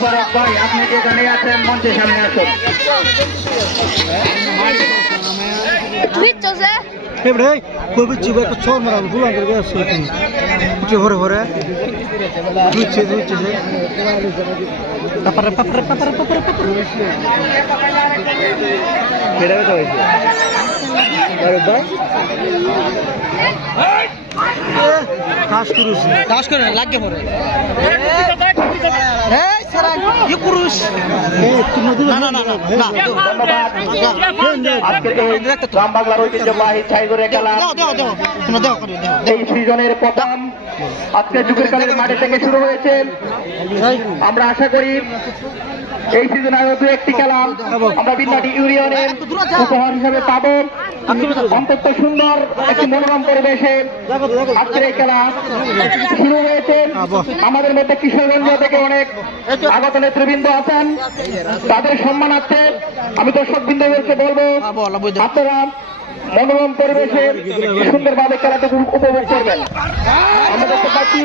মোবারক ভাই, আপনি যেখানে আছেন মঞ্চের সামনে আসুন। এবারে কবি চিবে একটা ছোট মারা বুলান করে আসছে কিছু ভরে ভরে দুইছে পাপড় কেডা তো হইছে আরে ভাই কাজ করে লাগে পরে এই সারা কি পুরুষ না আজকের এই গ্রাম বাংলার ঐতিহ্যবাহী ছাইগড়ের খেলা এই সিজনের প্রথম আজকে যুগের কালের মাঠে থেকে শুরু হয়েছে। আমরা আশা করি এই সিজনে আরো দু একটি খেলা আমরা বিন্নাটি ইউনিয়নের উপহার হিসেবে পাবো। অন্তত সুন্দর একটি মনোরম পরিবেশে আজকের এই খেলা শুরু হয়েছে। আমাদের মধ্যে কিশোরগঞ্জ থেকে অনেক আগত নেতৃবৃন্দ আছেন, তাদের সম্মানার্থে আমি দর্শকবৃন্দদেরকে বলবো আপনারা মনোরম পরিবেশে সুন্দরভাবে খেলাটুকু উপভোগ করবেন। আমরা দেখতে পাচ্ছি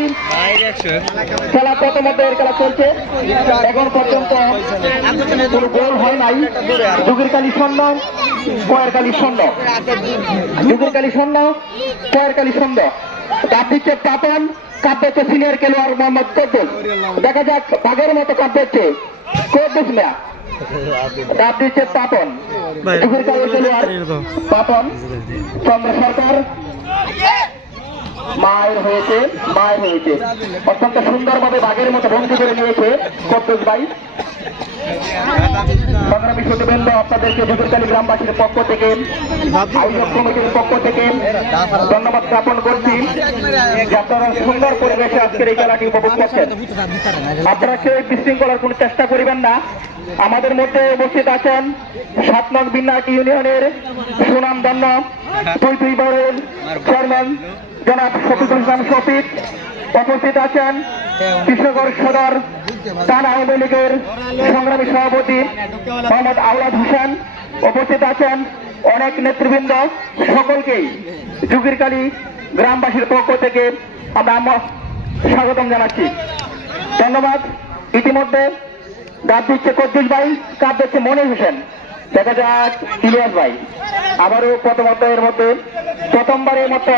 খেলা প্রথমত খেলা চলছে, এখন পর্যন্ত কোনো গোল হয় নাই। যুগের কালী শূন্য, কয়ের কালী শূন্য, যুগের কালী শূন্য, কয়ের কালী শূন্য। কাপ দিচ্ছে পাপন, কাপ দিচ্ছে সিনিয়র খেলোয়াড় মোহাম্মদ কদ্দুস। দেখা যাক বাঘের মতো কাপ দিচ্ছে কদ্দুস না, কাপ দিচ্ছে পাপন, যুগের কালী খেলোয়াড় পাপন চন্দ্র সরকার। মায়ের হয়েছে অত্যন্ত সুন্দরভাবে বাঘের মতো বন্দী করে নিয়েছে কদ্দুস ভাই। সংগ্রামী সুধীবৃন্দ, আপনাদেরকে যুগেরকালী গ্রামবাসীর পক্ষ থেকে, আয়োজক কমিটির পক্ষ থেকে ধন্যবাদ জ্ঞাপন করছি যে আপনারা সুন্দর পরিবেশে আজকের এই খেলাটি উপভোগ করছেন। আপনারা কেউ বিশৃঙ্খলার কোনো চেষ্টা করিবেন না। আমাদের মধ্যে উপস্থিত আছেন 7 নং বিন্নাটি ইউনিয়নের সুনামধন্য তুই বড়ের চেয়ারম্যান জনাব শফিকুল ইসলাম শফিক। উপস্থিত আছেন কৃষ্ণগড় সদর থানা আওয়ামী লীগের সংগ্রামী সভাপতি মোহাম্মদ আওলাদ হোসেন। উপস্থিত আছেন অনেক নেতৃবৃন্দ। সকলকেই যুগেরকালী গ্রামবাসীর পক্ষ থেকে আমরা স্বাগতম জানাচ্ছি, ধন্যবাদ। ইতিমধ্যে কাপ দিচ্ছে কদ্দুস ভাই, কাপ দিচ্ছে মনির হোসেন। দেখা যাক ইলিয়াস ভাই আবারও প্রথমবারের মতো